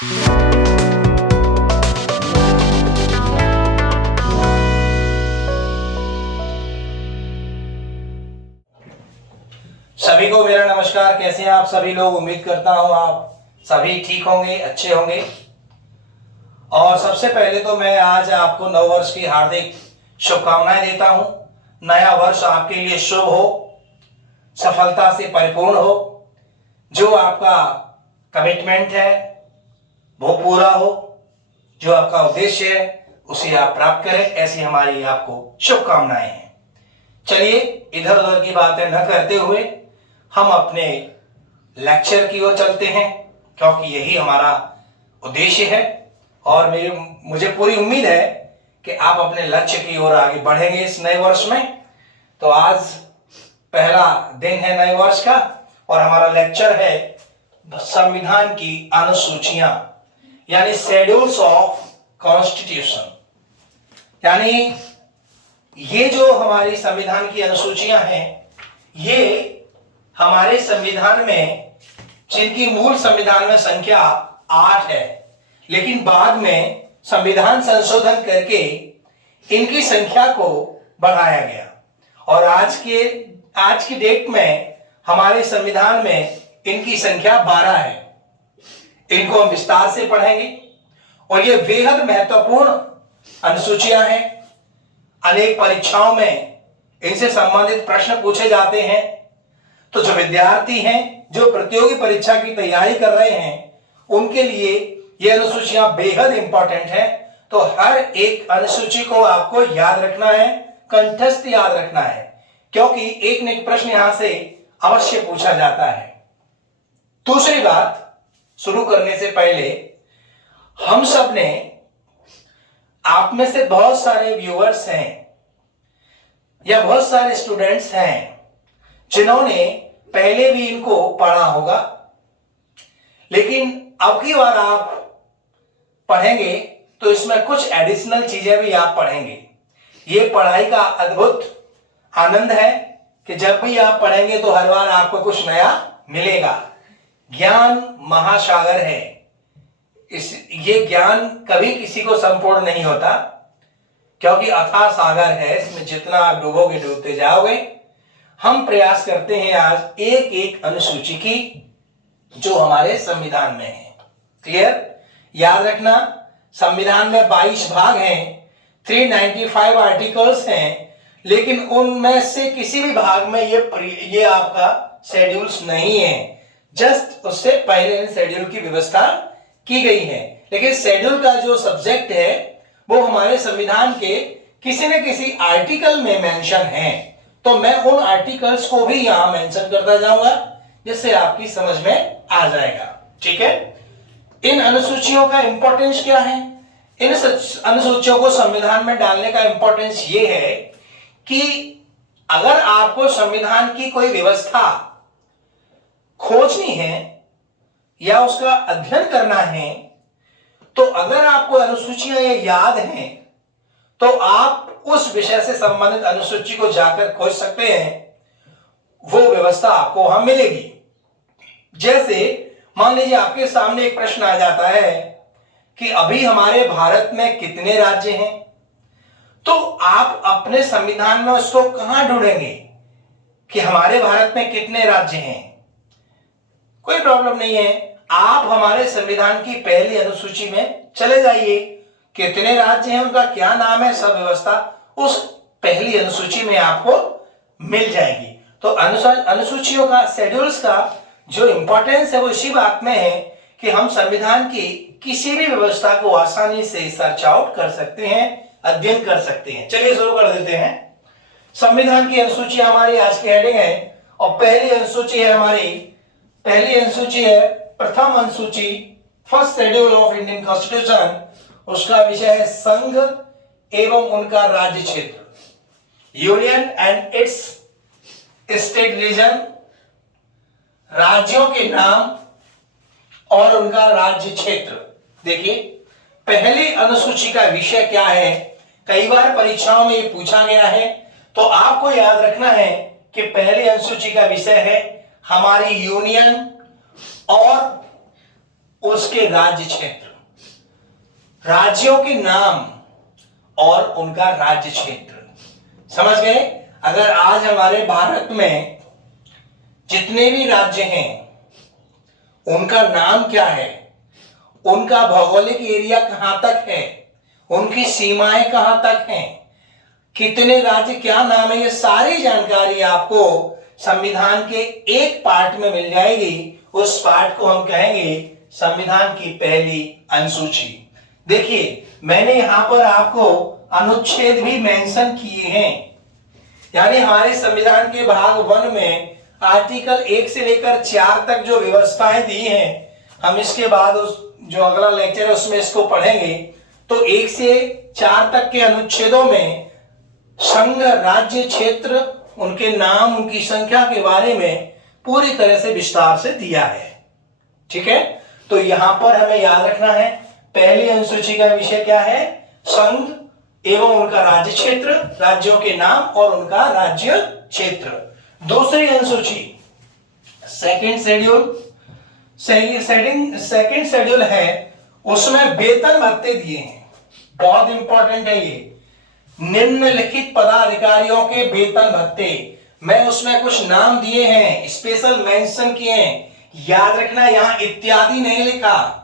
सभी को मेरा नमस्कार। कैसे हैं आप सभी लोग? उम्मीद करता हूं आप सभी ठीक होंगे, अच्छे होंगे। और सबसे पहले तो मैं आज आपको नववर्ष की हार्दिक शुभकामनाएं देता हूं। नया वर्ष आपके लिए शुभ हो, सफलता से परिपूर्ण हो, जो आपका कमिटमेंट है वो पूरा हो, जो आपका उद्देश्य है उसे आप प्राप्त करें, ऐसी हमारी आपको शुभकामनाएं हैं। चलिए इधर उधर की बातें न करते हुए हम अपने लेक्चर की ओर चलते हैं, क्योंकि यही हमारा उद्देश्य है और मुझे पूरी उम्मीद है कि आप अपने लक्ष्य की ओर आगे बढ़ेंगे इस नए वर्ष में। तो आज पहला दिन है नए वर्ष का और हमारा लेक्चर है संविधान की अनुसूचियां, यानी शेड्यूल्स ऑफ कॉन्स्टिट्यूशन। यानी ये जो हमारी संविधान की अनुसूचियां हैं, ये हमारे संविधान में, जिनकी मूल संविधान में संख्या 8 है, लेकिन बाद में संविधान संशोधन करके इनकी संख्या को बढ़ाया गया और आज की डेट में हमारे संविधान में इनकी संख्या 12 है। इनको हम विस्तार से पढ़ेंगे और ये बेहद महत्वपूर्ण अनुसूचियां हैं। अनेक परीक्षाओं में इनसे संबंधित प्रश्न पूछे जाते हैं। तो जो विद्यार्थी हैं, जो प्रतियोगी परीक्षा की तैयारी कर रहे हैं, उनके लिए ये अनुसूचियां बेहद इंपॉर्टेंट है। तो हर एक अनुसूची को आपको याद रखना है, कंठस्थ याद रखना है, क्योंकि एक न एक प्रश्न यहां से अवश्य पूछा जाता है। दूसरी बात, शुरू करने से पहले हम सब ने, आप में से बहुत सारे व्यूअर्स हैं या बहुत सारे स्टूडेंट्स हैं जिन्होंने पहले भी इनको पढ़ा होगा, लेकिन अब की बार आप पढ़ेंगे तो इसमें कुछ एडिशनल चीजें भी आप पढ़ेंगे। ये पढ़ाई का अद्भुत आनंद है कि जब भी आप पढ़ेंगे तो हर बार आपको कुछ नया मिलेगा। ज्ञान महासागर है। ये ज्ञान कभी किसी को संपूर्ण नहीं होता, क्योंकि अथाह सागर है, इसमें जितना आप डूबोगे डूबते जाओगे। हम प्रयास करते हैं आज एक एक अनुसूची की जो हमारे संविधान में है। क्लियर? याद रखना, संविधान में 22 भाग हैं, 395 आर्टिकल्स हैं, लेकिन उनमें से किसी भी भाग में ये आपका शेड्यूल्स नहीं है। जस्ट उससे पहले शेड्यूल की व्यवस्था की गई है, लेकिन शेड्यूल का जो सब्जेक्ट है वो हमारे संविधान के किसी न किसी आर्टिकल में मेंशन है। तो मैं उन आर्टिकल्स को भी यहां मेंशन करता जाऊंगा, जिससे आपकी समझ में आ जाएगा। ठीक है? इन अनुसूचियों का इंपॉर्टेंस क्या है? इन अनुसूचियों को संविधान में डालने का इंपॉर्टेंस ये है कि अगर आपको संविधान की कोई व्यवस्था खोजनी है या उसका अध्ययन करना है, तो अगर आपको अनुसूचियां ये याद हैं तो आप उस विषय से संबंधित अनुसूची को जाकर खोज सकते हैं। वो व्यवस्था आपको वहां मिलेगी। जैसे मान लीजिए आपके सामने एक प्रश्न आ जाता है कि अभी हमारे भारत में कितने राज्य हैं, तो आप अपने संविधान में उसको कहां ढूंढेंगे कि हमारे भारत में कितने राज्य हैं? कोई प्रॉब्लम नहीं है, आप हमारे संविधान की पहली अनुसूची में चले जाइए। कितने राज्य हैं, उनका क्या नाम है, सब व्यवस्था उस पहली अनुसूची में आपको मिल जाएगी। तो अनुसूचियों का, शेड्यूल्स का जो इंपॉर्टेंस है वो इसी बात में है कि हम संविधान की किसी भी व्यवस्था को आसानी से सर्च आउट कर सकते हैं, अध्ययन कर सकते हैं। चलिए शुरू कर देते हैं। संविधान की अनुसूची हमारी आज की हेडिंग है और पहली अनुसूची है प्रथम अनुसूची, first schedule of Indian constitution. उसका विषय है संघ एवं उनका राज्य क्षेत्र, union and its state region, राज्यों के नाम और उनका राज्य क्षेत्र। देखिए पहली अनुसूची का विषय क्या है, कई बार परीक्षाओं में ये पूछा गया है, तो आपको याद रखना है कि पहली अनुसूची का विषय है हमारी यूनियन और उसके राज्य क्षेत्र, राज्यों के नाम और उनका राज्य क्षेत्र। समझ गए? अगर आज हमारे भारत में जितने भी राज्य हैं उनका नाम क्या है, उनका भौगोलिक एरिया कहां तक है, उनकी सीमाएं कहां तक हैं, कितने राज्य क्या नाम है, ये सारी जानकारी आपको संविधान के एक पार्ट में मिल जाएगी। उस पार्ट को हम कहेंगे संविधान की पहली अनुसूची। देखिए मैंने यहां पर आपको अनुच्छेद भी मेंशन किए हैं, यानी हमारे संविधान के भाग 1 में आर्टिकल 1 से लेकर 4 तक जो व्यवस्थाएं दी हैं, हम इसके बाद उस जो अगला लेक्चर है उसमें इसको पढ़ेंगे। तो 1 से 4 तक के अनुच्छेदों में संघ, राज्य, क्षेत्र, उनके नाम, उनकी संख्या के बारे में पूरी तरह से विस्तार से दिया है। ठीक है, तो यहां पर हमें याद रखना है पहली अनुसूची का विषय क्या है, संघ एवं उनका राज्य क्षेत्र, राज्यों के नाम और उनका राज्य क्षेत्र। दूसरी अनुसूची सेकंड शेड्यूल है, उसमें वेतन भत्ते दिए हैं। बहुत इंपॉर्टेंट है ये, निम्नलिखित पदाधिकारियों के वेतन भत्ते। मैं उसमें कुछ नाम दिए हैं, स्पेशल मेंशन किए हैं, याद रखना यहां इत्यादि नहीं लिखा।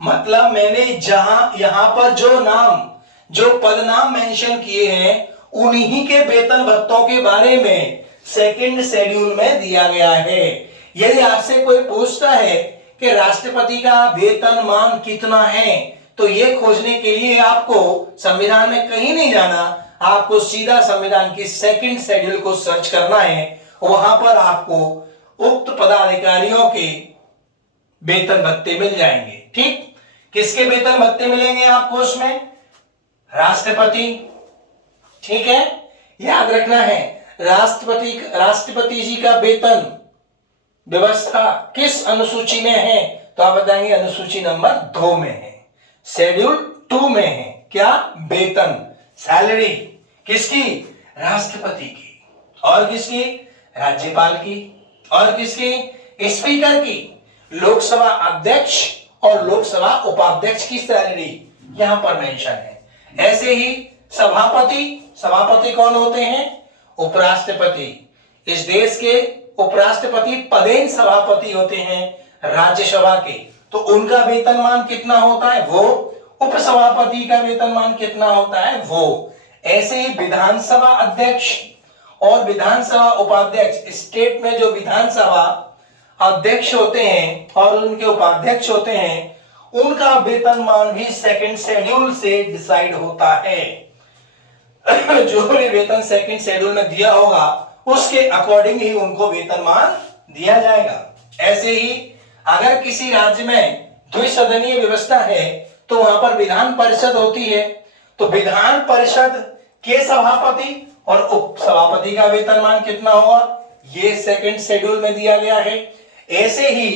मतलब मैंने यहां पर जो पद नाम मेंशन किए हैं उन्हीं के वेतन भत्तों के बारे में सेकंड शेड्यूल में दिया गया है। यदि आपसे कोई पूछता है कि राष्ट्रपति का वेतनमान कितना है, तो ये खोजने के लिए आपको संविधान में कहीं नहीं जाना, आपको सीधा संविधान की सेकंड शेड्यूल को सर्च करना है। वहां पर आपको उक्त पदाधिकारियों के वेतन भत्ते मिल जाएंगे। ठीक, किसके वेतन भत्ते मिलेंगे आपको उसमें? राष्ट्रपति। ठीक है, याद रखना है राष्ट्रपति जी का वेतन व्यवस्था किस अनुसूची में है, तो आप बताएंगे अनुसूची नंबर 2 में है, शेड्यूल 2 में है। क्या? वेतन, सैलरी किसकी? राष्ट्रपति की। और किसकी? राज्यपाल की। और किसकी? स्पीकर की। लोकसभा अध्यक्ष और लोकसभा उपाध्यक्ष की सैलरी यहां पर मेंशन है। ऐसे ही सभापति कौन होते हैं? उपराष्ट्रपति। इस देश के उपराष्ट्रपति पदेन सभापति होते हैं राज्यसभा के, तो उनका वेतनमान कितना होता है? वो उपसभापति का वेतनमान कितना होता है? वो। ऐसे ही विधानसभा अध्यक्ष और विधानसभा उपाध्यक्ष, स्टेट में जो विधानसभा अध्यक्ष होते हैं और उनके उपाध्यक्ष होते हैं, उनका वेतनमान भी सेकंड शेड्यूल से डिसाइड होता है। जो भी वेतन सेकंड शेड्यूल में दिया होगा उसके अकॉर्डिंग ही उनको वेतनमान दिया जाएगा। ऐसे ही अगर किसी राज्य में द्विसदनीय व्यवस्था है तो वहां पर विधान परिषद होती है, तो विधान परिषद के सभापति और उप सभापति का वेतनमान कितना होगा, ये सेकंड शेड्यूल में दिया गया है। ऐसे ही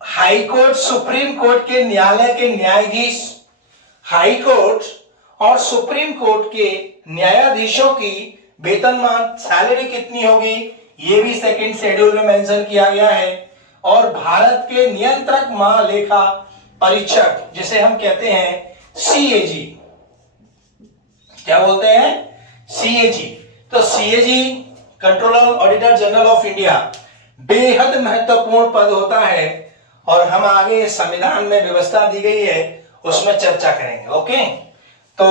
हाई कोर्ट, सुप्रीम कोर्ट के न्यायालय के न्यायाधीश, हाई कोर्ट और सुप्रीम कोर्ट के न्यायाधीशों की वेतनमान सैलरी कितनी होगी, ये भी सेकंड शेड्यूल में मेंशन किया गया है। और भारत के नियंत्रक महालेखा परीक्षक, जिसे हम कहते हैं सीएजी, क्या बोलते हैं? सीएजी। तो CAG controller auditor general of India बेहद महत्वपूर्ण पद होता है और हम आगे संविधान में व्यवस्था दी गई है उसमें चर्चा करेंगे। ओके, तो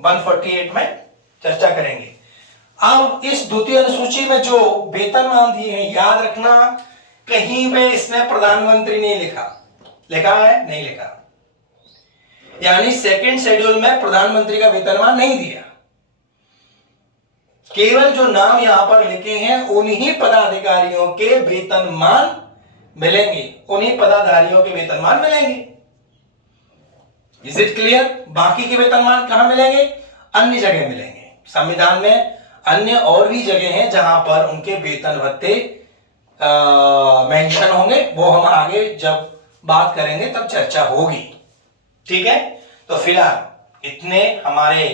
148 में चर्चा करेंगे। अब इस द्वितीय अनुसूची में जो वेतनमान दिए हैं, याद रखना कहीं पे इसने प्रधानमंत्री नहीं लिखा है? नहीं लिखा। यानी सेकंड शेड्यूल में प्रधानमंत्री का वेतनमान नहीं दिया, केवल जो नाम यहां पर लिखे हैं उन्हीं पदाधिकारियों के वेतनमान मिलेंगे, उन्हीं पदाधिकारियों के वेतनमान मिलेंगे। Is it clear? बाकी के वेतनमान कहां मिलेंगे? अन्य जगह मिलेंगे। संविधान में अन्य और भी जगह हैं जहां पर उनके वेतन भत्ते मेंशन होंगे, वो हम आगे जब बात करेंगे तब चर्चा होगी। ठीक है, तो फिलहाल इतने हमारे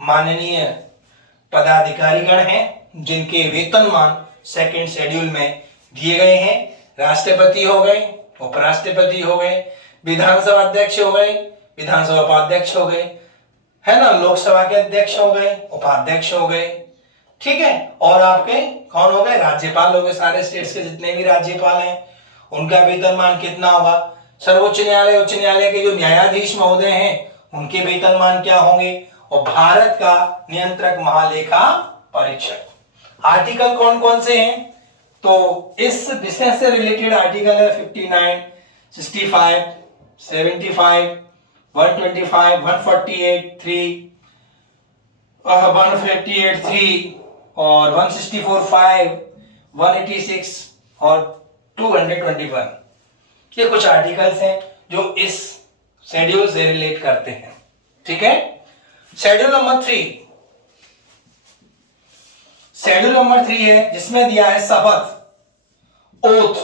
माननीय पदाधिकारीगण हैं जिनके वेतनमान सेकंड शेड्यूल में दिए गए हैं। राष्ट्रपति हो गए, उपराष्ट्रपति हो गए, विधानसभा अध्यक्ष हो गए, विधानसभा उपाध्यक्ष हो गए, है ना, लोकसभा के अध्यक्ष हो गए, उपाध्यक्ष हो गए, ठीक है। और आपके कौन हो गए, राज्यपाल हो गए। सारे स्टेट्स के जितने भी राज्यपाल हैं उनका वेतनमान कितना होगा। सर्वोच्च न्यायालय, उच्च न्यायालय के जो न्यायाधीश महोदय हैं उनके वेतनमान क्या होंगे। और भारत का नियंत्रक महालेखा परीक्षक। आर्टिकल कौन कौन से हैं, तो इस विषय से रिलेटेड आर्टिकल है 59, 65, 75, 125, 148, 3, 158, 3 और 164, 5, 186 और 221। ये कुछ आर्टिकल्स हैं जो इस शेड्यूल से रिलेट करते हैं, ठीक है। शेड्यूल नंबर 3, शेड्यूल नंबर 3 है जिसमें दिया है शपथ, ओथ,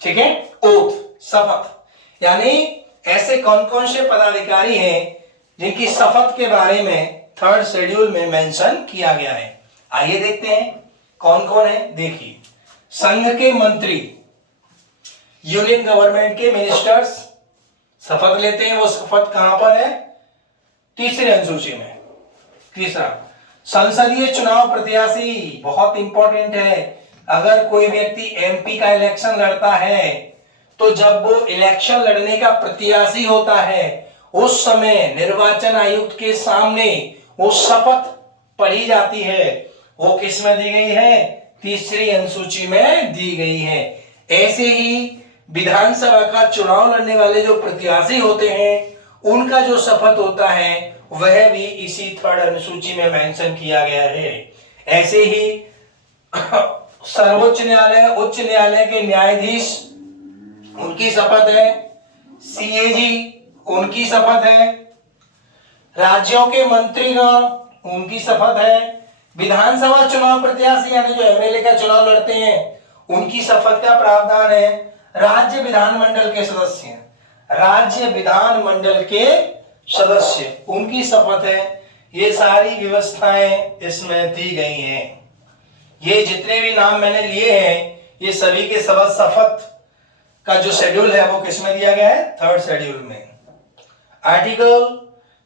ठीक है, ओथ, शपथ। यानी ऐसे कौन कौन से पदाधिकारी हैं जिनकी शपथ के बारे में थर्ड शेड्यूल में मेंशन किया गया है। आइए देखते हैं कौन कौन है। देखिए, संघ के मंत्री, यूनियन गवर्नमेंट के मिनिस्टर्स शपथ लेते हैं। वो शपथ कहां पर है, तीसरे अनुसूची में। तीसरा, संसदीय चुनाव प्रत्याशी, बहुत इंपॉर्टेंट है। अगर कोई व्यक्ति एमपी का इलेक्शन लड़ता है तो जब वो इलेक्शन लड़ने का प्रत्याशी होता है उस समय निर्वाचन आयुक्त के सामने वो शपथ पढ़ी जाती है। वो किस में दी गई है, तीसरी अनुसूची में दी गई है। ऐसे ही विधानसभा का चुनाव लड़ने वाले जो प्रत्याशी होते हैं उनका जो शपथ होता है वह भी इसी थर्ड अनुसूची में मेंशन किया गया है। ऐसे ही सर्वोच्च न्यायालय, उच्च न्यायालय के न्यायाधीश, उनकी शपथ है। सीएजी, उनकी शपथ है। राज्यों के मंत्रीगण, उनकी शपथ है। विधानसभा चुनाव प्रत्याशी यानी जो एमएलए का चुनाव लड़ते हैं उनकी शपथ का प्रावधान है। राज्य विधानमंडल के सदस्य, राज्य विधानमंडल के सदस्य, उनकी शपथ है। ये सारी व्यवस्थाएं इसमें दी गई हैं। ये जितने भी नाम मैंने लिए हैं ये सभी के शपथ का जो शेड्यूल है वो किसमें दिया गया है, थर्ड शेड्यूल में। आर्टिकल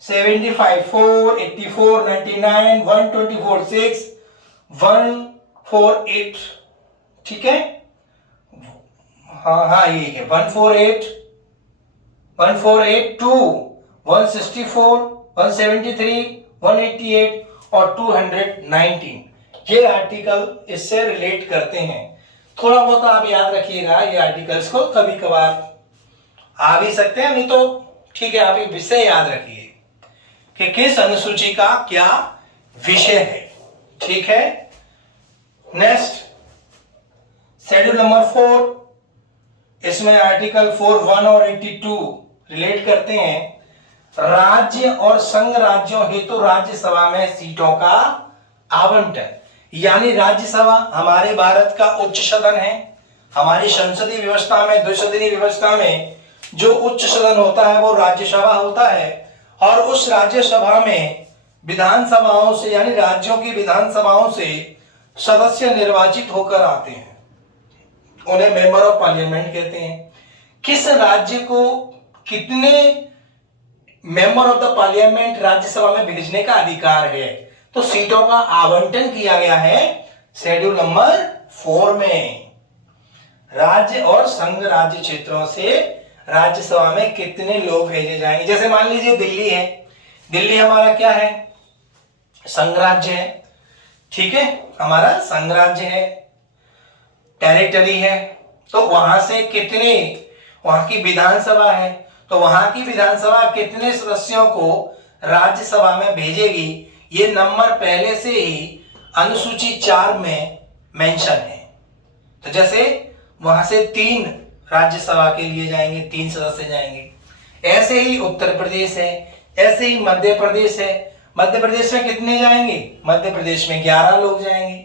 75, 4, 84, 99, 124, 6, 148, ठीक है, हाँ ये है 148, 148, 164, 173, 188 और 219। ये आर्टिकल इससे रिलेट करते हैं। थोड़ा बहुत आप याद रखिएगा, ये आर्टिकल्स को कभी कभार आ भी सकते हैं, नहीं तो ठीक है आप ये विषय याद रखिए कि किस अनुसूची का क्या विषय है, ठीक है। नेक्स्ट, शेड्यूल नंबर 4, इसमें आर्टिकल 4, 1 और 82 रिलेट करते हैं। राज्य और संघ राज्यों हेतु राज्यसभा में सीटों का आवंटन, यानी राज्यसभा हमारे भारत का उच्च सदन है। हमारी संसदीय व्यवस्था में, द्विसदनीय व्यवस्था में जो उच्च सदन होता है वो राज्यसभा होता है। और उस राज्यसभा में विधानसभाओं से यानी राज्यों की विधानसभाओं से सदस्य निर्वाचित होकर आते हैं, उन्हें मेंबर ऑफ पार्लियामेंट कहते हैं। किस राज्य को कितने member of the parliament Rajya Sabha में भेजने का अधिकार है, तो सीटों का आवंटन किया गया है शेड्यूल नंबर 4 में। राज्य और संघ राज्य क्षेत्रों से राज्यसभा में कितने लोग भेजे जाएंगे। जैसे मान लीजिए दिल्ली है, दिल्ली हमारा क्या है, संघ राज्य है, ठीक है, हमारा संघ राज्य है, टेरिटरी है। तो वहां से कितने, वहां की विधानसभा है तो वहां की विधानसभा कितने सदस्यों को राज्यसभा में भेजेगी, ये नंबर पहले से ही अनुसूची 4 में मेंशन है। तो जैसे वहां से 3 राज्यसभा के लिए जाएंगे, 3 सदस्य जाएंगे। ऐसे ही उत्तर प्रदेश है, ऐसे ही मध्य प्रदेश है। मध्य प्रदेश में कितने जाएंगे, मध्य प्रदेश में 11 लोग जाएंगे,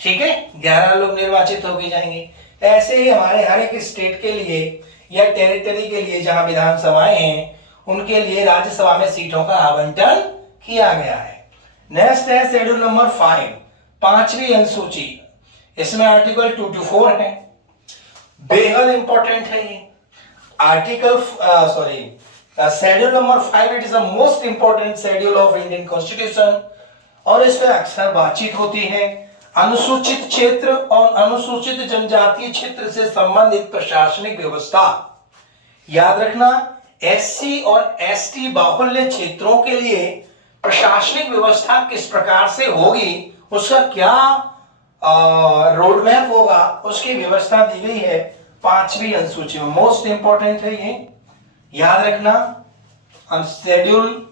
ठीक है, 11 लोग निर्वाचित होके जाएंगे। ऐसे ही हमारे हर एक स्टेट के लिए या टेरिटरी के लिए जहां विधानसभाएं हैं उनके लिए राज्यसभा में सीटों का आवंटन किया गया है। नेक्स्ट है शेड्यूल नंबर 5, 5वीं अनुसूची। इसमें आर्टिकल 2 to 4 है, बेहद इंपॉर्टेंट है ये। Article schedule number 5 it is the most important schedule of Indian constitution और इस पर अक्सर बातचीत होती है। अनुसूचित क्षेत्र और अनुसूचित जनजातीय क्षेत्र से संबंधित प्रशासनिक व्यवस्था, याद रखना एससी और एसटी बाहुल्य क्षेत्रों के लिए प्रशासनिक व्यवस्था किस प्रकार से होगी, उसका क्या रोड मैप होगा, उसकी व्यवस्था दी गई है 5वीं अनुसूची में। मोस्ट इंपॉर्टेंट है ये, याद रखना। शेड्यूल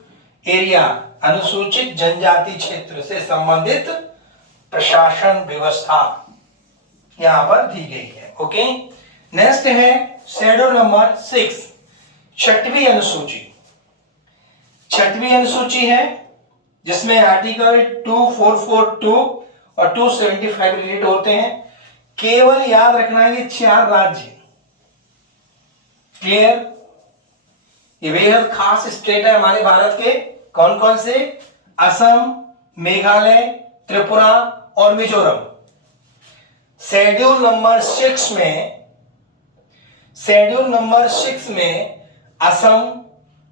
एरिया अनुसूचित जनजाति क्षेत्र से संबंधित प्रशासन व्यवस्था यहां पर दी गई है। ओके, नेक्स्ट है शेड्यूल नंबर 6, 6वीं अनुसूची। 6वीं अनुसूची है जिसमें आर्टिकल 2442 और 275 रिलेट होते हैं। केवल याद रखना है कि 4 राज्य, क्लियर, ये बेहद खास स्टेट है हमारे भारत के। कौन कौन से? असम, मेघालय, त्रिपुरा और मिजोरम। शेड्यूल नंबर 6 में असम,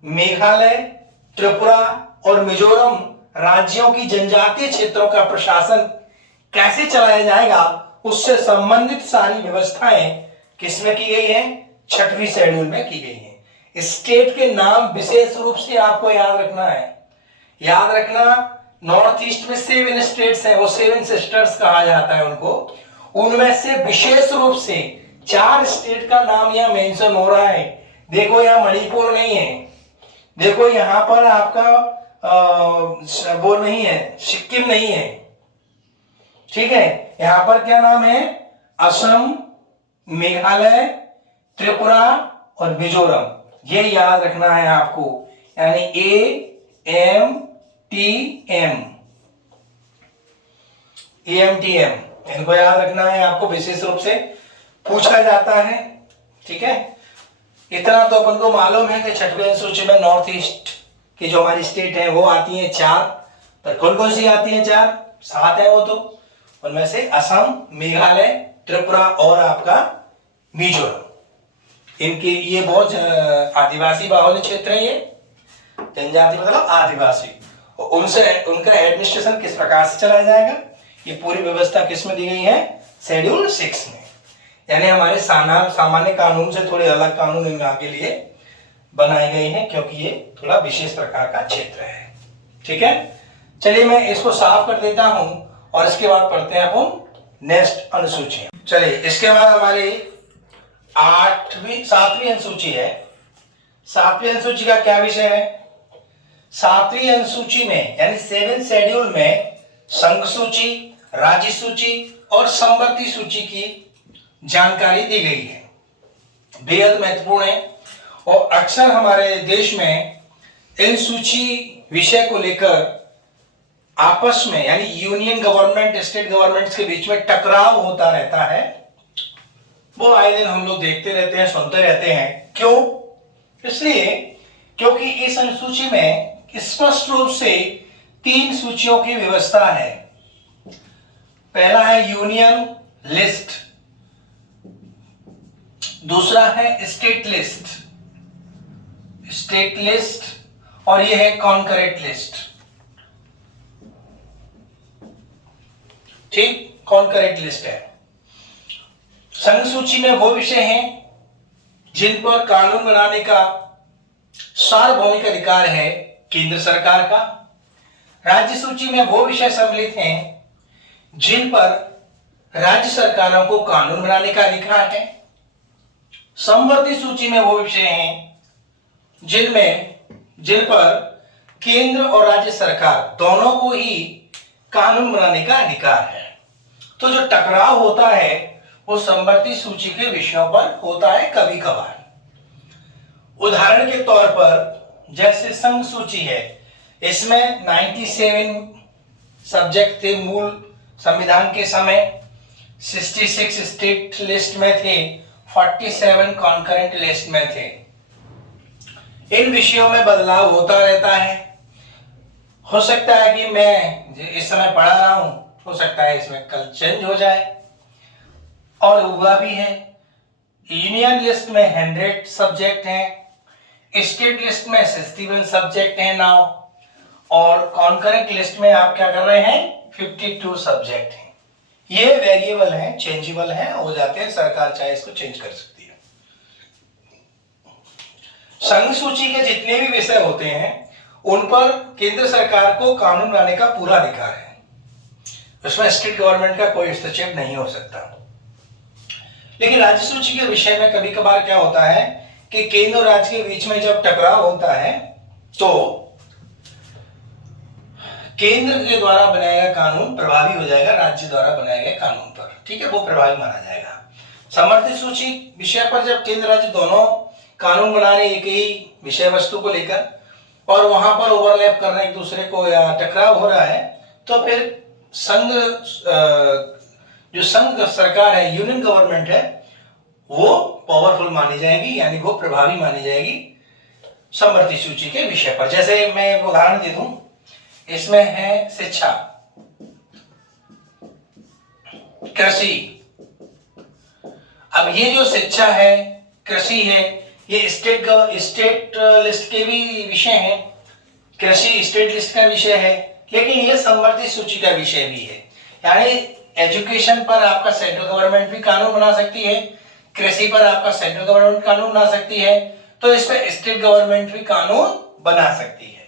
मेघालय, त्रिपुरा और मिजोरम राज्यों की जनजातीय क्षेत्रों का प्रशासन कैसे चलाया जाएगा उससे संबंधित सारी व्यवस्थाएं किसमें की गई है? 6वीं शेड्यूल में की गई है। स्टेट के नाम विशेष रूप से आपको याद रखना है। याद रखना, नॉर्थ ईस्ट में 7 स्टेट्स हैं, वो 7 सिस्टर्स कहा जाता है उनको। उनमें से विशेष रूप से 4 स्टेट का नाम यहां मेंशन हो रहा है। देखो यहां मणिपुर नहीं है, देखो यहां पर आपका वो नहीं है, सिक्किम नहीं है, ठीक है। यहां पर क्या नाम है? असम, मेघालय, त्रिपुरा और मिजोरम। ये याद रखना है आपको, यानी AMTM इनको याद रखना है आपको, विशेष रूप से पूछा जाता है, ठीक है। इतना तो अपन को मालूम है कि 6वीं अनुसूची में नॉर्थ ईस्ट की जो हमारी स्टेट है वो आती है 4, पर कौन कौन सी आती है? 4, 7 है वो तो, उनमें से असम, मेघालय, त्रिपुरा और आपका मिजोरम। इनके ये बहुत आदिवासी बाहुल्य क्षेत्र है, ये जनजाति मतलब आदिवासी, उनसे उनका एडमिनिस्ट्रेशन किस प्रकार से चलाया जाएगा, ये पूरी व्यवस्था किस में दी गई है? शेड्यूल 6 में। यानी हमारे सामान्य कानून से थोड़े अलग कानून इनके के लिए बनाए गए हैं, क्योंकि ये थोड़ा विशेष प्रकार का क्षेत्र है, ठीक है। चलिए मैं इसको साफ कर देता हूं और इसके बाद पढ़ते हैं अपन नेक्स्ट अनुसूची। चलिए इसके बाद हमारी 7वीं अनुसूची है। 7वीं अनुसूची का क्या विषय है? 7वीं अनुसूची में यानी 7 शेड्यूल में संघ सूची, राज्य सूची और समवर्ती सूची की जानकारी दी गई है। बेहद महत्वपूर्ण है और अक्सर हमारे देश में इन सूची विषय को लेकर आपस में यानी यूनियन गवर्नमेंट, स्टेट गवर्नमेंट्स के बीच में टकराव होता रहता है। वो आए दिन हम लोग देखते रहते हैं, सुनते रहते हैं। क्यों? इसलिए क्योंकि इस अनुसूची में स्पष्ट रूप से 3 सूचियों की व्यवस्था है। पहला है यूनियन लिस्ट, दूसरा है स्टेट लिस्ट और यह है कॉन्करेंट लिस्ट। ठीक, कॉन्करेंट लिस्ट है। संघ सूची में वो विषय हैं जिन पर कानून बनाने का सार्वभौमिक अधिकार है केंद्र सरकार का। राज्य सूची में वो विषय सम्मिलित हैं जिन पर राज्य सरकारों को कानून बनाने का अधिकार है। समवर्ती सूची में वो विषय हैं जिन पर केंद्र और राज्य सरकार दोनों को ही कानून बनाने का अधिकार है। तो जो टकराव होता है वो समवर्ती सूची के विषयों पर होता है कभी कभार। उदाहरण के तौर पर जैसे संघ सूची है, इसमें 97 सब्जेक्ट थे मूल संविधान के समय, 66 स्टेट लिस्ट में थे, 47 कॉन्करेंट लिस्ट में थे। इन विषयों में बदलाव होता रहता है। हो सकता है कि मैं इस समय पढ़ा रहा हूं, हो सकता है इसमें कल चेंज हो जाए, और हुआ भी है। यूनियन लिस्ट में 100 सब्जेक्ट हैं, स्टेट लिस्ट में 61 सब्जेक्ट हैं नाउ, और कॉन्करेंट लिस्ट में आप क्या कर रहे हैं 52 सब्जेक्ट हैं। ये वेरिएबल हैं, चेंजेबल हैं, हो जाते हैं, सरकार चाहे इसको चेंज कर सकती है। संघ सूची के जितने भी विषय होते हैं उन पर केंद्र सरकार को कानून बनाने का पूरा अधिकार है, उसमें स्टेट गवर्नमेंट का कोई हस्तक्षेप नहीं हो सकता। लेकिन राज्य सूची के विषय में कभी कभार क्या होता है कि केंद्र और राज्य के बीच में जब टकराव होता है तो केंद्र के द्वारा बनाया गया कानून प्रभावी हो जाएगा राज्य द्वारा बनाए गए कानून पर, ठीक है, वो प्रभावी माना जाएगा। समर्थित सूची विषय पर जब केंद्र राज्य दोनों कानून बना रहे एक ही विषय वस्तु को लेकर और वहां पर ओवरलैप कर रहे हैं एक दूसरे को या टकराव हो रहा है, तो फिर संघ जो संघ सरकार है, यूनियन गवर्नमेंट है, वो पावरफुल मानी जाएगी, यानी वो प्रभावी मानी जाएगी समवर्ती सूची के विषय पर। जैसे मैं एक उदाहरण दे दूं, इसमें है शिक्षा, कृषि। अब ये जो शिक्षा है, कृषि है, ये स्टेट लिस्ट के भी विषय हैं। कृषि स्टेट लिस्ट का विषय है, लेकिन ये समवर्ती सूची का विषय भी है, यानी एजुकेशन पर आपका सेंट्रल गवर्नमेंट भी कानून बना सकती है, कृषि पर आपका सेंट्रल गवर्नमेंट कानून बना सकती है, तो इस पर स्टेट गवर्नमेंट भी कानून बना सकती है,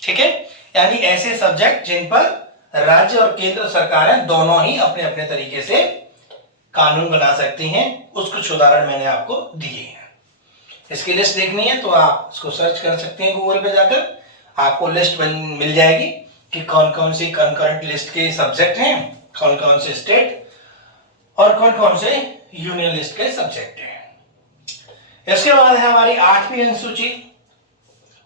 ठीक है। यानी ऐसे सब्जेक्ट जिन पर राज्य और केंद्र सरकारें दोनों ही अपने अपने तरीके से कानून बना सकती हैं, उस कुछ उदाहरण मैंने आपको दिए हैं। इसकी लिस्ट देखनी है तो आप इसको सर्च कर सकते हैं गूगल पे जाकर, आपको लिस्ट मिल जाएगी कि कौन कौन सी कंकरेंट लिस्ट के सब्जेक्ट हैं, कौन कौन से स्टेट और कौन कौन से यूनियन लिस्ट के सब्जेक्ट हैं। इसके बाद है हमारी 8वीं अनुसूची,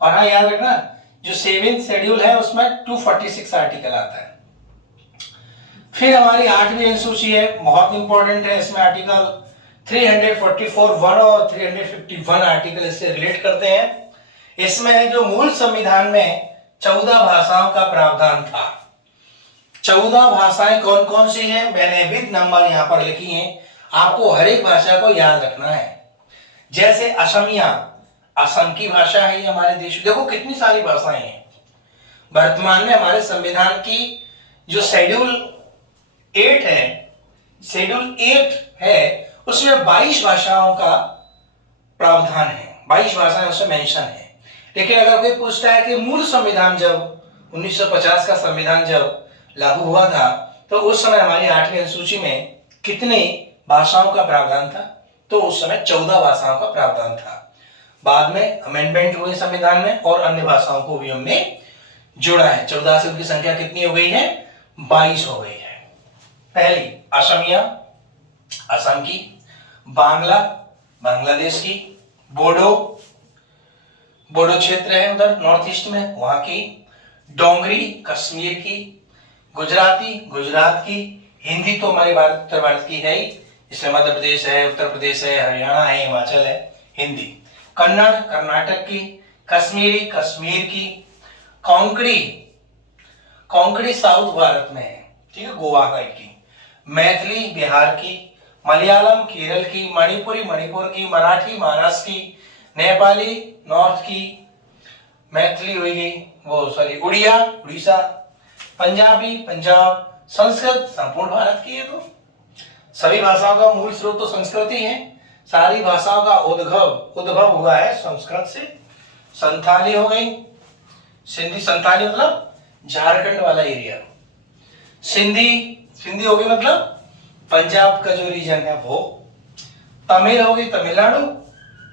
और हाँ याद रखना जो 7th शेड्यूल है उसमें 246 आर्टिकल आता है। फिर हमारी 8वीं अनुसूची है, बहुत इंपॉर्टेंट है, इसमें आर्टिकल 344(1) और 351 आर्टिकल इससे रिलेट करते हैं। इसमें जो मूल संविधान में 14 भाषाओं का प्रावधान था, 14 भाषाएं कौन कौन सी हैं मैंने विद नंबर यहां पर लिखी हैं, आपको हर एक भाषा को याद रखना है। जैसे असमिया, असम की भाषा है ये हमारे देश, देखो कितनी सारी भाषाएं हैं। वर्तमान में हमारे संविधान की जो शेड्यूल 8 है, शेड्यूल 8 है, उसमें 22 भाषाओं का प्रावधान है, 22 भाषाएं उसमें मेंशन है। लेकिन अगर कोई पूछता है कि मूल संविधान जब 1950 का संविधान जब लागू हुआ था तो उस समय हमारी 8वीं अनुसूची में कितनी भाषाओं का प्रावधान था, तो उस समय 14 भाषाओं का प्रावधान था। बाद में अमेंडमेंट हुए संविधान में और अन्य भाषाओं को भी हमने जोड़ा है। 14 से उनकी संख्या कितनी हो गई है, 22 हो गई है। पहली असमिया, असम की, बांग्ला, बांग्लादेश की, बोडो, बोडो क्षेत्र है उधर नॉर्थ ईस्ट में, वहां की, डोंगरी कश्मीर की, गुजराती गुजरात की, हिंदी तो हमारे उत्तर भारत की है ही, इसमें मध्य प्रदेश है, उत्तर प्रदेश है, हरियाणा है, हिमाचल है, हिंदी। कन्नड़ कर्नाटक की, कश्मीरी कश्मीर की, कोंकणी, कोंकणी साउथ भारत में है, ठीक है, गोवा साइड की, मैथिली बिहार की, मलयालम केरल की, मणिपुरी मणिपुर की, मराठी महाराष्ट्र की, नेपाली नॉर्थ की, मैथिली हो गई वो सॉरी उड़िया उड़ीसा, पंजाबी पंजाब, संस्कृत संपूर्ण भारत की है। तो सभी भाषाओं का मूल स्रोत तो संस्कृत ही है, सारी भाषाओं का उद्भव हुआ है संस्कृत से। संथाली हो गई, सिंधी, संथाली मतलब झारखंड वाला एरिया, सिंधी हो गई मतलब पंजाब का जो रीजन है वो, तमिल हो गई तमिलनाडु,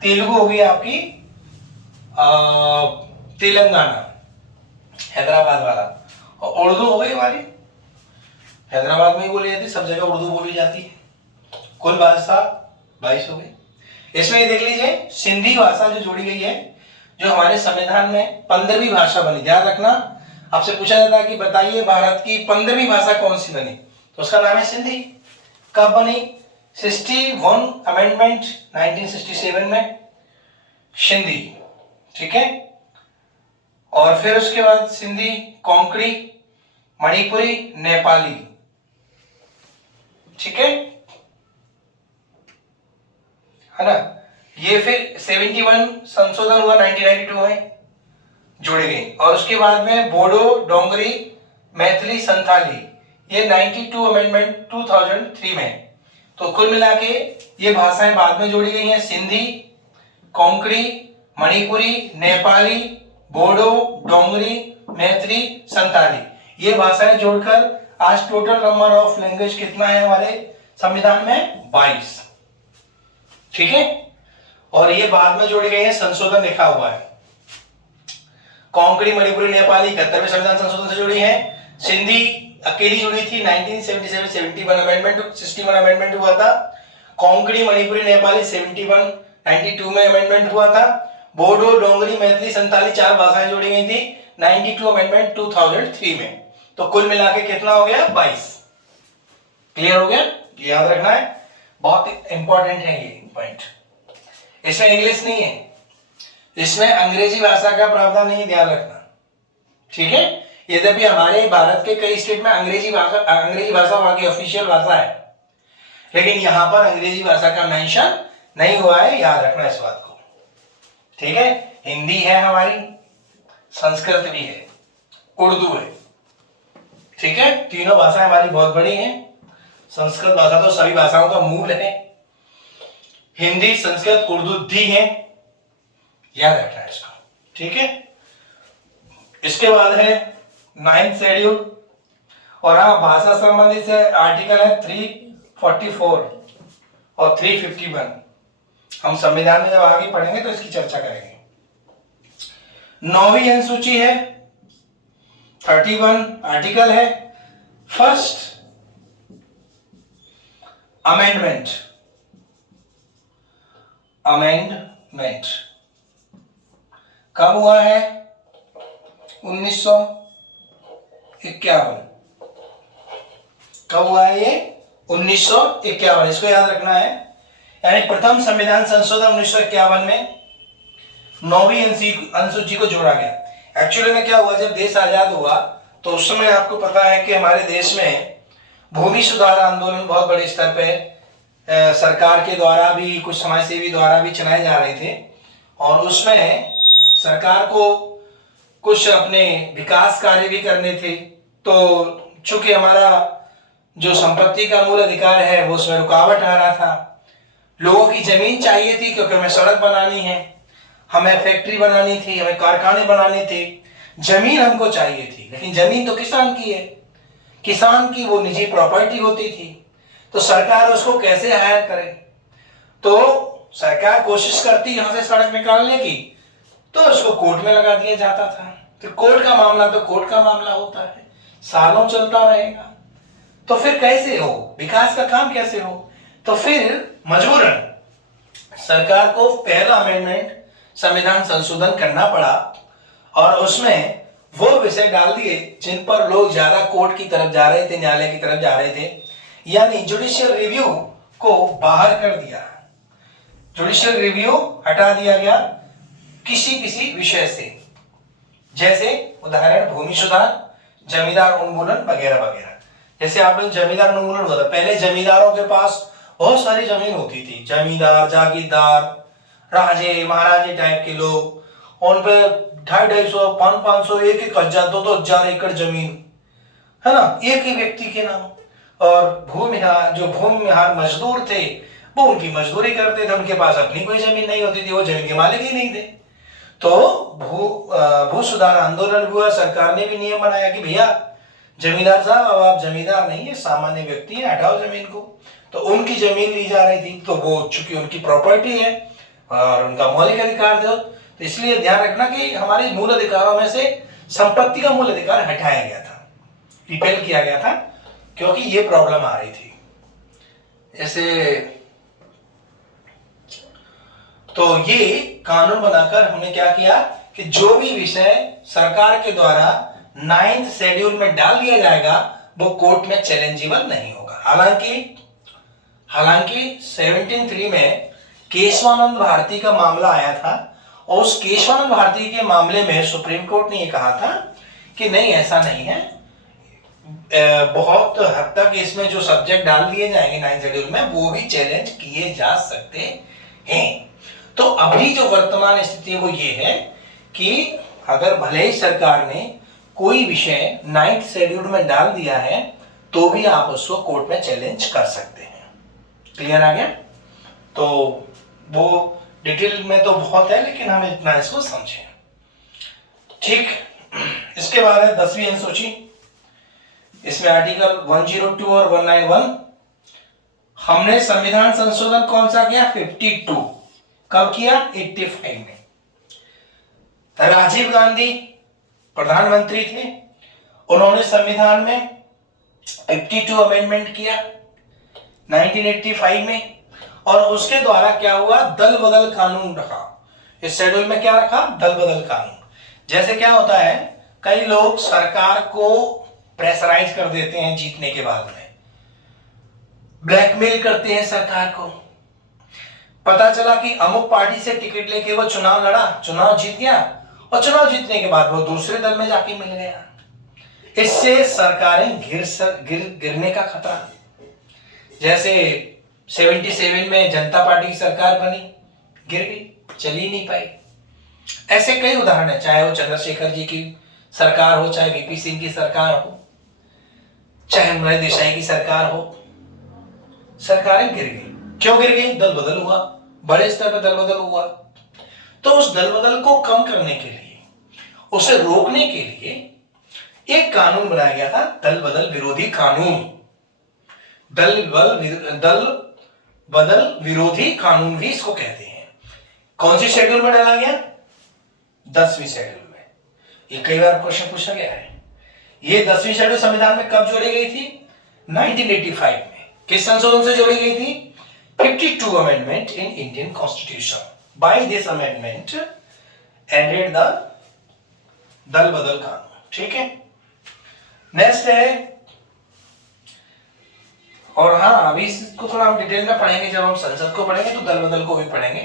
तेलुगु हो गई आपकी तेलंगाना हैदराबाद वाला, और उर्दू हो गई हमारी हैदराबाद में ही बोली जाती, सब जगह उर्दू बोली जाती है। कुल भाषा 22 हो गई। इसमें देख लीजिए सिंधी भाषा जो जोड़ी गई है, जो हमारे संविधान में 15वीं भाषा बनी। ध्यान रखना, आपसे पूछा जाता है कि बताइए भारत की 15वीं भाषा कौन सी बनी, तो उसका नाम है सिंधी। कब बनी, 61 अमेंडमेंट 1967 में सिंधी, ठीक है। और फिर उसके बाद सिंधी, कोंकणी, मणिपुरी, नेपाली, ठीक है। है ना। ये फिर 71 संशोधन हुआ 1992 में, जोड़ी गई। और उसके बाद में बोडो, डोंगरी, मैथिली, संथाली, ये 92 अमेंडमेंट 2003 में। तो कुल मिला के ये भाषाएं बाद में जोड़ी गई हैं। सिंधी, कोंकणी, मणिपुरी, नेपाली, बोडो, डोंगरी, मैथिली, संथाली, ये भाषाएं जोड़कर आज टोटल नंबर ऑफ लैंग्वेज कितना है हमारे संविधान में? 22। ठीक है। और ये बाद में जोड़ी गई है, संशोधन लिखा हुआ है। कोंकणी, मणिपुरी, नेपाली 71वें संविधान संशोधन से जुड़ी है। सिंधी अकेली जुड़ी थी 1977 71 अमेंडमेंट 61 अमेंडमेंट हुआ था। कोंकणी, मणिपुरी, नेपाली 71 92 में अमेंडमेंट हुआ था। बोडो, डोंगरी, मैथिली, संथाली 4 भाषाएं जोड़ी गई थी 92 अमेंडमेंट 2003 में। तो कुल मिला के कितना हो गया? 22। क्लियर हो गया? याद रखना है, बहुत इंपॉर्टेंट है ये पॉइंट। इसमें इंग्लिश नहीं है, इसमें अंग्रेजी भाषा का प्रावधान नहीं, ध्यान रखना। ठीक है। यद्यपि हमारे भारत के कई स्टेट में अंग्रेजी भाषा वहां की ऑफिशियल भाषा है, लेकिन यहां पर अंग्रेजी भाषा का मेंशन नहीं हुआ है, याद रखना इस बात को। ठीक है। हिंदी है हमारी, संस्कृत भी है, उर्दू है। ठीक है। तीनों भाषाएं हमारी बहुत बड़ी हैं। संस्कृत भाषा तो सभी भाषाओं का मूल है। हिंदी, संस्कृत, उर्दू दी है, याद रखना है इसको। ठीक है। इसके बाद है 9th शेड्यूल, और हाँ, भाषा संबंधित से आर्टिकल है 344 और 351। हम संविधान में जब आगे पढ़ेंगे तो इसकी चर्चा करेंगे। 9वीं अनुसूची है, 31 आर्टिकल है। फर्स्ट अमेंडमेंट कब हुआ है? 1951। कब हुआ है ये? 1951। इसको याद रखना है। यानी प्रथम संविधान संशोधन 1951 में 9वीं अनुसूची को जोड़ा गया। एक्चुअली में क्या हुआ, जब देश आजाद हुआ तो उस समय आपको पता है कि हमारे देश में भूमि सुधार आंदोलन बहुत बड़े स्तर पे सरकार के द्वारा भी, कुछ समाजसेवी द्वारा भी चलाए जा रहे थे। और उसमें सरकार को कुछ अपने विकास कार्य भी करने थे। तो चूंकि हमारा जो संपत्ति का मूल अधिकार है वो उसमें रुकावट आ रहा था। लोगों की जमीन चाहिए थी क्योंकि हमें सड़क बनानी है, हमें फैक्ट्री बनानी थी, हमें कारखाने बनाने थे। जमीन हमको चाहिए थी, लेकिन जमीन तो किसान की है, किसान की वो निजी प्रॉपर्टी होती थी। तो सरकार उसको कैसे हायर करे? तो सरकार कोशिश करती यहां से सड़क निकालने की, तो उसको कोर्ट में लगा दिया जाता था। तो कोर्ट का मामला तो कोर्ट का मामला होता है, सालों चलता रहेगा। तो फिर कैसे हो विकास का काम, कैसे हो? तो फिर मजबूरन सरकार को पहला अमेंडमेंट संविधान संशोधन करना पड़ा, और उसमें वो विषय डाल दिए जिन पर लोग ज्यादा कोर्ट की तरफ जा रहे थे, न्यायालय की तरफ जा रहे थे। यानी जुडिशियल रिव्यू को बाहर कर दिया, जुडिशियल रिव्यू हटा दिया गया किसी किसी विषय से, जैसे उदाहरण भूमि सुधार, जमींदार उन्मूलन वगैरह वगैरह। जैसे आपने जमींदार उन्मूलन हुआ था, पहले जमींदारों के पास बहुत सारी जमीन होती थी, जमींदार, जागीरदार, राजे महाराजे टाइप के लोग, उन पे 250, 500, 1-1 हजार, 2-2 हजार एकड़ जमीन, है ना, एक ही व्यक्ति के नाम। और भूमिहार, जो भूमिहार मजदूर थे वो उनकी मजदूरी करते थे, उनके पास अपनी कोई जमीन नहीं होती थी, वो जमीन के मालिक ही नहीं थे। तो भू सुधार आंदोलन हुआ, सरकार ने भी नियम बनाया कि भैया जमींदार साहब, अब आप जमींदार नहीं है, सामान्य व्यक्ति है, हटाओ जमीन को। तो उनकी जमीन ली जा रही थी, तो वो चूंकि उनकी प्रॉपर्टी है और उनका मौलिक अधिकार थे, तो इसलिए ध्यान रखना कि हमारे मूल अधिकारों में से संपत्ति का मूल अधिकार हटाया गया था, रिपेल किया गया था, क्योंकि ये प्रॉब्लम आ रही थी। जैसे तो ये कानून बनाकर हमने क्या किया कि जो भी विषय सरकार के द्वारा 9th शेड्यूल में डाल दिया जाएगा वो कोर्ट में चैलेंजेबल नहीं होगा। हालांकि 1703 में केशवानंद भारती का मामला आया था, और उस केशवानंद भारती के मामले में सुप्रीम कोर्ट ने यह कहा था कि नहीं, ऐसा नहीं है, बहुत हद तक इसमें जो सब्जेक्ट डाल दिए जाएंगे 9th शेड्यूल में वो भी चैलेंज किए जा सकते हैं। तो अभी जो वर्तमान स्थिति वो ये है कि अगर भले ही सरकार ने कोई विषय 9th शेड्यूल में डाल दिया है तो भी आप उसको कोर्ट में चैलेंज कर सकते हैं। क्लियर आ गया? तो वो डिटेल में तो बहुत है, लेकिन हम इतना इसको समझें। ठीक, इसके बाद है 10वीं अनुसूची। इसमें आर्टिकल 102 और 191। हमने संविधान संशोधन कौन सा किया? 52। कब किया? 85 में। राजीव गांधी प्रधानमंत्री थे, उन्होंने संविधान में 52 अमेंडमेंट किया 1985 में, और उसके द्वारा क्या हुआ? दल बदल कानून रखा। इस शेड्यूल में क्या रखा? दल बदल कानून। जैसे क्या होता है, कई लोग सरकार को प्रेशराइज कर देते हैं जीतने के बाद में, ब्लैकमेल करते हैं सरकार को। पता चला कि अमुक पार्टी से टिकट लेके वो चुनाव लड़ा, चुनाव जीत गया, और चुनाव जीतने के बाद वो दूसरे दल में जाके मिल गया। इससे सरकारें गिरने का खतरा। जैसे 77 में जनता पार्टी की सरकार बनी, गिर गई, चल ही नहीं पाई। ऐसे कई उदाहरण है, चाहे वो चंद्रशेखर जी की सरकार हो, चाहे वीपी सिंह की सरकार हो, चाहे मोहम्मद देसाई की सरकार हो, सरकारें गिर गई। क्यों गिर गई? दल बदल हुआ, बड़े स्तर पर दल बदल हुआ। तो उस दल बदल को कम करने के लिए, उसे रोकने के लिए एक कानून बनाया गया था, दल बदल विरोधी कानून। दल बदल विरोधी कानून भी इसको कहते हैं। कौन सी शेड्यूल में डाला गया? 10वीं शेड्यूल में। ये कई बार क्वेश्चन पूछा गया है। ये 10वीं शेड्यूल संविधान में कब जोड़ी गई थी? 1985 में। किस संशोधन से जोड़ी गई थी? 52 amendment in Indian constitution. By this amendment ended the दल बदल कानून। ठीक है, नेक्स्ट है, और हाँ अभी इसको थोड़ा हम डिटेल में पढ़ेंगे, जब हम संसद को पढ़ेंगे तो दल बदल को भी पढ़ेंगे,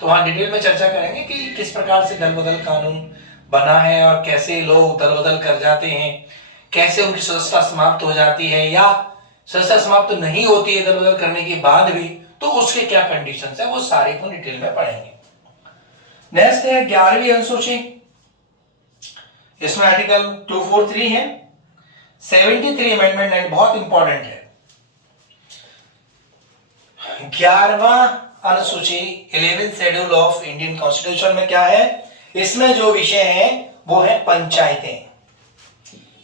तो वहां डिटेल में चर्चा करेंगे कि किस प्रकार से दल बदल कानून बना है और कैसे लोग दल बदल कर जाते हैं, कैसे उनकी सदस्यता समाप्त हो जाती है, या सदस्यता समाप्त तो नहीं होती है दल बदल करने के बाद भी, तो उसके क्या कंडीशंस है, वो सारे को डिटेल में पढ़ेंगे। नेक्स्ट है 11वीं अनुसूची। इसमें आर्टिकल 243 है, 73 अमेंडमेंट एंड बहुत इंपॉर्टेंट है। 11वां अनुसूची 11th schedule of Indian constitution में क्या है? इसमें जो विषय है वो है पंचायतें।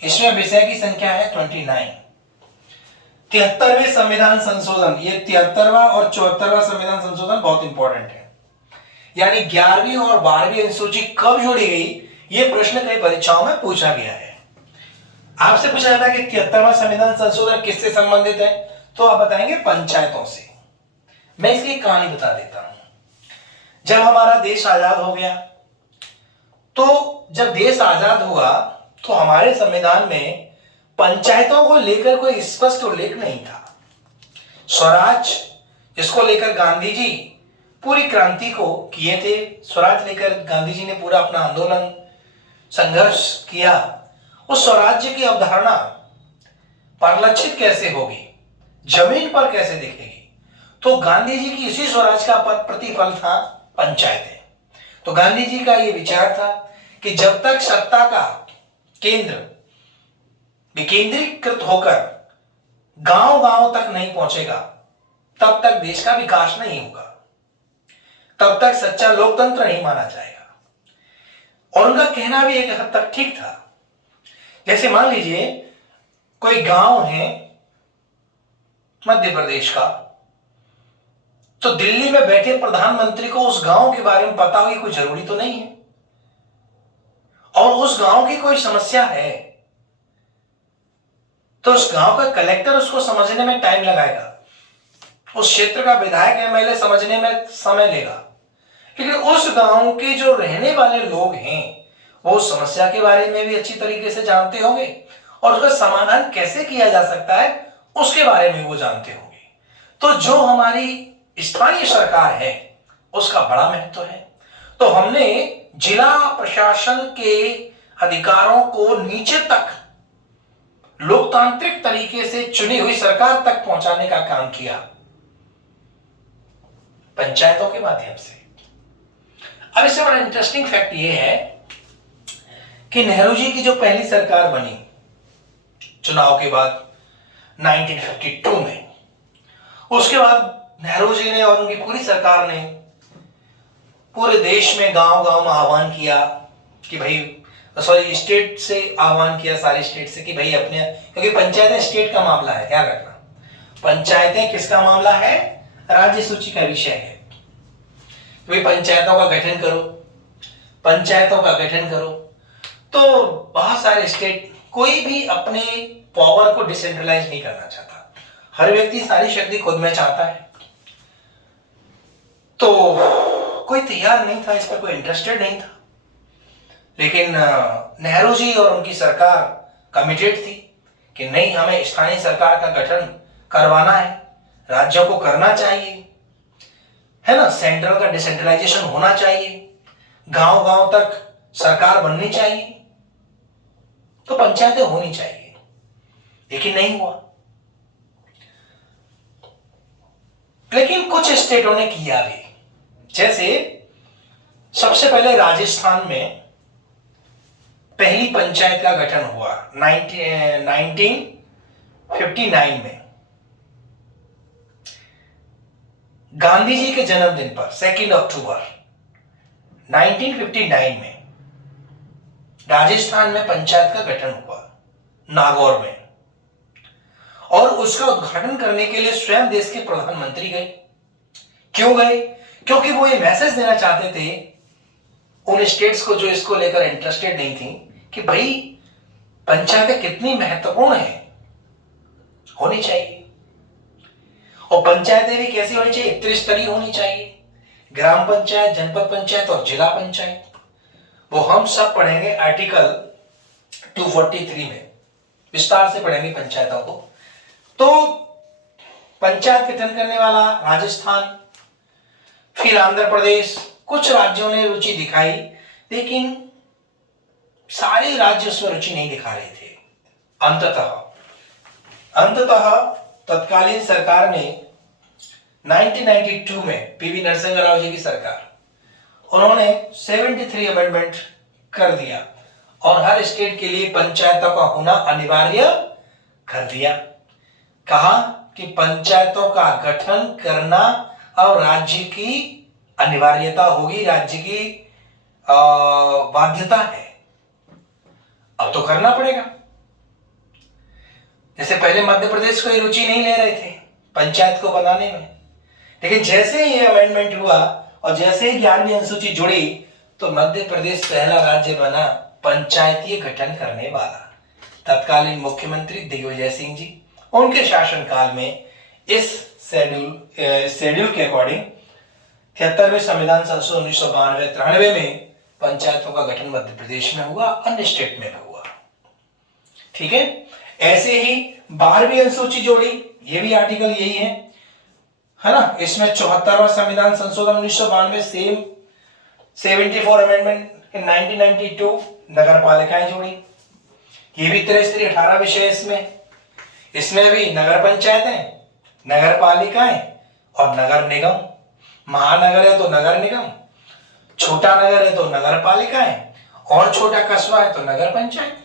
इसमें विषय की संख्या है 29। 73वें संविधान संशोधन, ये 73वां और 74वां संविधान संशोधन बहुत इंपॉर्टेंट है। यानी 11वीं और 12वीं अनुसूची कब जोड़ी गई, ये प्रश्न कई परीक्षाओं में पूछा गया है। आपसे पूछा जाता है कि 73वां संविधान संशोधन किससे संबंधित है, तो आप बताएंगे पंचायतों से। मैं इसकी कहानी बता देता हूं। जब हमारा देश आजाद हो गया, तो जब देश आजाद हुआ तो हमारे संविधान में पंचायतों को लेकर कोई स्पष्ट उल्लेख नहीं था। स्वराज, इसको लेकर गांधी जी पूरी क्रांति को किए थे। स्वराज लेकर गांधी जी ने पूरा अपना आंदोलन संघर्ष किया। उस स्वराज्य की अवधारणा परिलक्षित कैसे होगी, जमीन पर कैसे दिखेगी, तो गांधी जी की इसी स्वराज का प्रतिफल था पंचायतें। तो गांधी जी का यह विचार था कि जब तक सत्ता का केंद्र विकेंद्रीकृत होकर गांव गांव तक नहीं पहुंचेगा, तब तक देश का विकास नहीं होगा, तब तक सच्चा लोकतंत्र नहीं माना जाएगा। और उनका कहना भी एक हद तक ठीक था। जैसे मान लीजिए कोई गांव है मध्य प्रदेश का, तो दिल्ली में बैठे प्रधानमंत्री को उस गांव के बारे में पता होगी कोई जरूरी तो नहीं है, और उस गांव की कोई समस्या है तो उस गांव का कलेक्टर उसको समझने में टाइम लगाएगा, उस क्षेत्र का विधायक एमएलए समझने में समय लेगा। लेकिन उस गांव के जो रहने वाले लोग हैं वो उस समस्या के बारे में भी अच्छी तरीके से जानते होंगे, और उसका समाधान कैसे किया जा सकता है उसके बारे में वो जानते होंगे। तो जो हमारी स्थानीय सरकार है उसका बड़ा महत्व है। तो हमने जिला प्रशासन के अधिकारों को नीचे तक लोकतांत्रिक तरीके से चुनी हुई सरकार तक पहुंचाने का काम किया। पंचायतों के माध्यम से। अब इससे बड़ा इंटरेस्टिंग फैक्ट ये है कि नेहरू जी की जो पहली सरकार बनी चुनाव के बाद 1952 में, उसके बाद नेहरू जी ने और उनकी पूरी सरकार ने पूरे देश में गांव-गांव में आह्वान किया कि भाई, सॉरी, स्टेट से आह्वान किया, सारे स्टेट से कि भाई अपने, क्योंकि पंचायतें स्टेट का मामला है, ध्यान रखना, पंचायतें किसका मामला है? राज्य सूची का विषय है। भाई पंचायतों का गठन करो, पंचायतों का गठन करो। तो बहुत सारे स्टेट, कोई भी अपने पावर को डिसेंट्रलाइज नहीं करना चाहता, हर व्यक्ति सारी शक्ति खुद में चाहता है। तो कोई तैयार नहीं था, इस पर कोई इंटरेस्टेड नहीं था। लेकिन नेहरू जी और उनकी सरकार कमिटेड थी कि नहीं, हमें स्थानीय सरकार का गठन करवाना है, राज्यों को करना चाहिए, है ना, सेंट्रल का डिसेंट्रलाइजेशन होना चाहिए, गांव-गांव तक सरकार बननी चाहिए, तो पंचायतें होनी चाहिए। लेकिन नहीं हुआ। लेकिन कुछ स्टेटों ने किया भी। जैसे सबसे पहले राजस्थान में पहली पंचायत का गठन हुआ 1959 में, गांधी जी के जन्मदिन पर 2 अक्टूबर 1959 में राजस्थान में पंचायत का गठन हुआ, नागौर में। और उसका उद्घाटन करने के लिए स्वयं देश के प्रधानमंत्री गए। क्यों गए? क्योंकि वो ये मैसेज देना चाहते थे उन स्टेट्स को जो इसको लेकर इंटरेस्टेड नहीं थी कि भाई पंचायतें कितनी महत्वपूर्ण है, होनी चाहिए। और पंचायतें भी कैसी होनी चाहिए? त्रिस्तरीय होनी चाहिए, ग्राम पंचायत, जनपद पंचायत और जिला पंचायत। वो हम सब पढ़ेंगे आर्टिकल 243 में, विस्तार से पढ़ेंगे पंचायतों को। तो पंचायत गठन करने वाला राजस्थान, फिर आंध्र प्रदेश, कुछ राज्यों ने रुचि दिखाई, लेकिन सारे राज्य उसमें रुचि नहीं दिखा रहे थे। अंततः तत्कालीन सरकार ने 1992 में, पीवी नरसिंह राव जी की सरकार, उन्होंने 73 अमेंडमेंट कर दिया और हर स्टेट के लिए पंचायतों का होना अनिवार्य कर दिया। कहा कि पंचायतों का गठन करना अब राज्य की अनिवार्यता होगी, राज्य की बाध्यता है, अब तो करना पड़ेगा। जैसे पहले मध्य प्रदेश को रुचि नहीं ले रहे थे पंचायत को बनाने में, लेकिन जैसे ही ये अमेंडमेंट हुआ और जैसे ही 11वीं अनुसूची जुड़ी, तो मध्य प्रदेश पहला राज्य बना पंचायतीय गठन करने वाला। तत्कालीन मुख्यमंत्री दिग्विजय सिंह जी, उनके शासनकाल में इस शेड्यूल के अकॉर्डिंग 73वें संविधान संशोधन 1992-93 में पंचायतों का गठन मध्य प्रदेश में हुआ, अन्य स्टेट में भी हुआ। ठीक है। ऐसे ही 12वीं अनुसूची जोड़ी, ये भी आर्टिकल यही है ना। इसमें 74वां संविधान संशोधन 1992, सेम 74 अमेंडमेंट इन 1992, नगर पालिकाएं जोड़ी। ये भी त्रिस्तरीय 18 विषय इसमें भी नगर पंचायतें, नगर पालिकाएं और नगर निगम। महानगर है तो नगर निगम, छोटा नगर है तो नगर पालिकाएं, और छोटा कस्बा है तो नगर पंचायत।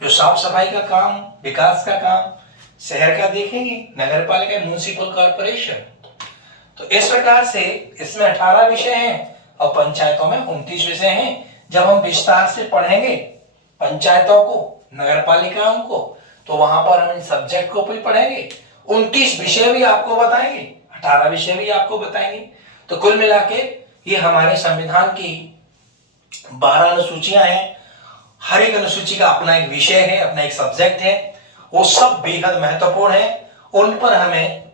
जो साफ सफाई का काम, विकास का काम, शहर का देखेंगे नगर पालिका, म्युनिसिपल कॉर्पोरेशन। तो इस प्रकार से इसमें 18 विषय हैं और पंचायतों में 29 विषय हैं। जब हम विस्तार से पढ़ेंगे पंचायतों को, नगर पालिकाओं को, तो वहां पर हम इन सब्जेक्ट को भी पढ़ेंगे। 29 विषय भी आपको बताएंगे, 18 विषय भी आपको बताएंगे। तो कुल मिला के ये हमारे संविधान की 12 अनुसूचियां हैं। हर एक अनुसूची का अपना एक विषय है, अपना एक सब्जेक्ट है, वो सब बेहद महत्वपूर्ण है। उन पर हमें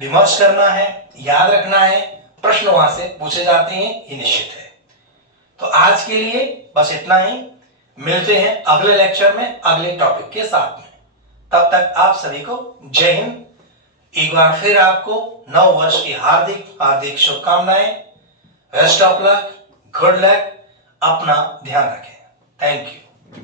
विमर्श करना है, याद रखना है, प्रश्न वहां से पूछे जाते हैं, ये निश्चित है। तो आज के लिए बस इतना ही। मिलते हैं अगले लेक्चर में अगले टॉपिक के साथ में। तब तक आप सभी को जय हिंद। एक बार फिर आपको नव वर्ष की हार्दिक हार्दिक शुभकामनाएं। Best of luck, good luck, अपना ध्यान रखें। Thank you.